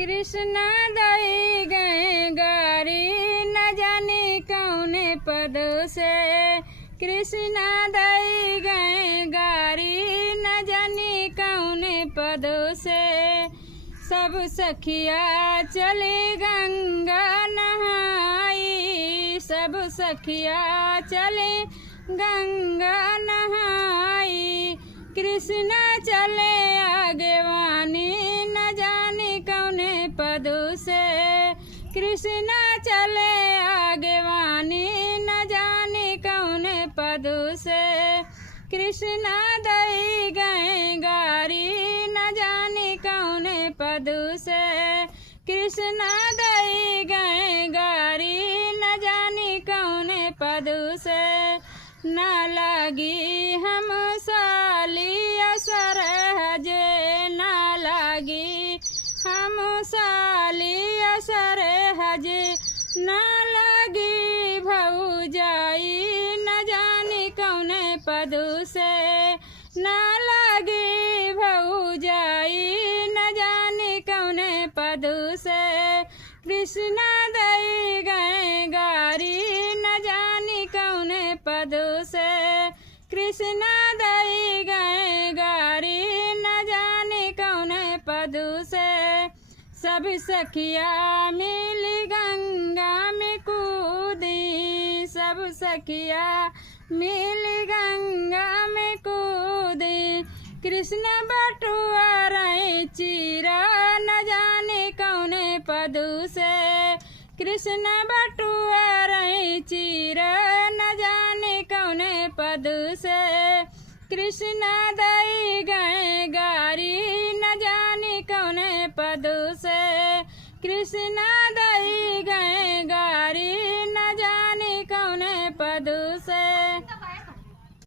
कृष्णा दई गए गारी न जाने कौने पदों से। कृष्णा दई गए गारी न जाने कौने पदों से। सब सखिया चले गंगा नहाई, सब सखिया चले गंगा नहाई। कृष्णा चले आगे वानी न जाने कौने पदों से। कृष्णा चले आगे वानी न जाने कौने पदों से। कृष्णा दई गए गारी न जाने कौने पदों से। कृष्णा दई गए गारी न जाने कौने पदों से। ना लागी हम साली असर हजे, ना लागी हम साली असर हजे। ना लगी भौजाई न जाने कौने पदों से। ना लगी भौजाई न जाने कौने पदों से। कृष्णा दई गए गारी न जाने कौने पदों से। कृष्णा दई गए गारी न जाने कौने पदों से। सब सखिया मिली गंगा में कूदी, सब सखिया मिली गंगा में कूदी। कृष्ण बटुआ रहे चीरा न जाने कौने पदों से। कृष्ण बटुआ रहे चीरा न जाने कौने पदों से। कृष्णा दई गए गारी न जाने कौने पदों से। कृष्णा दई गए गारी न जाने कौने पदों से।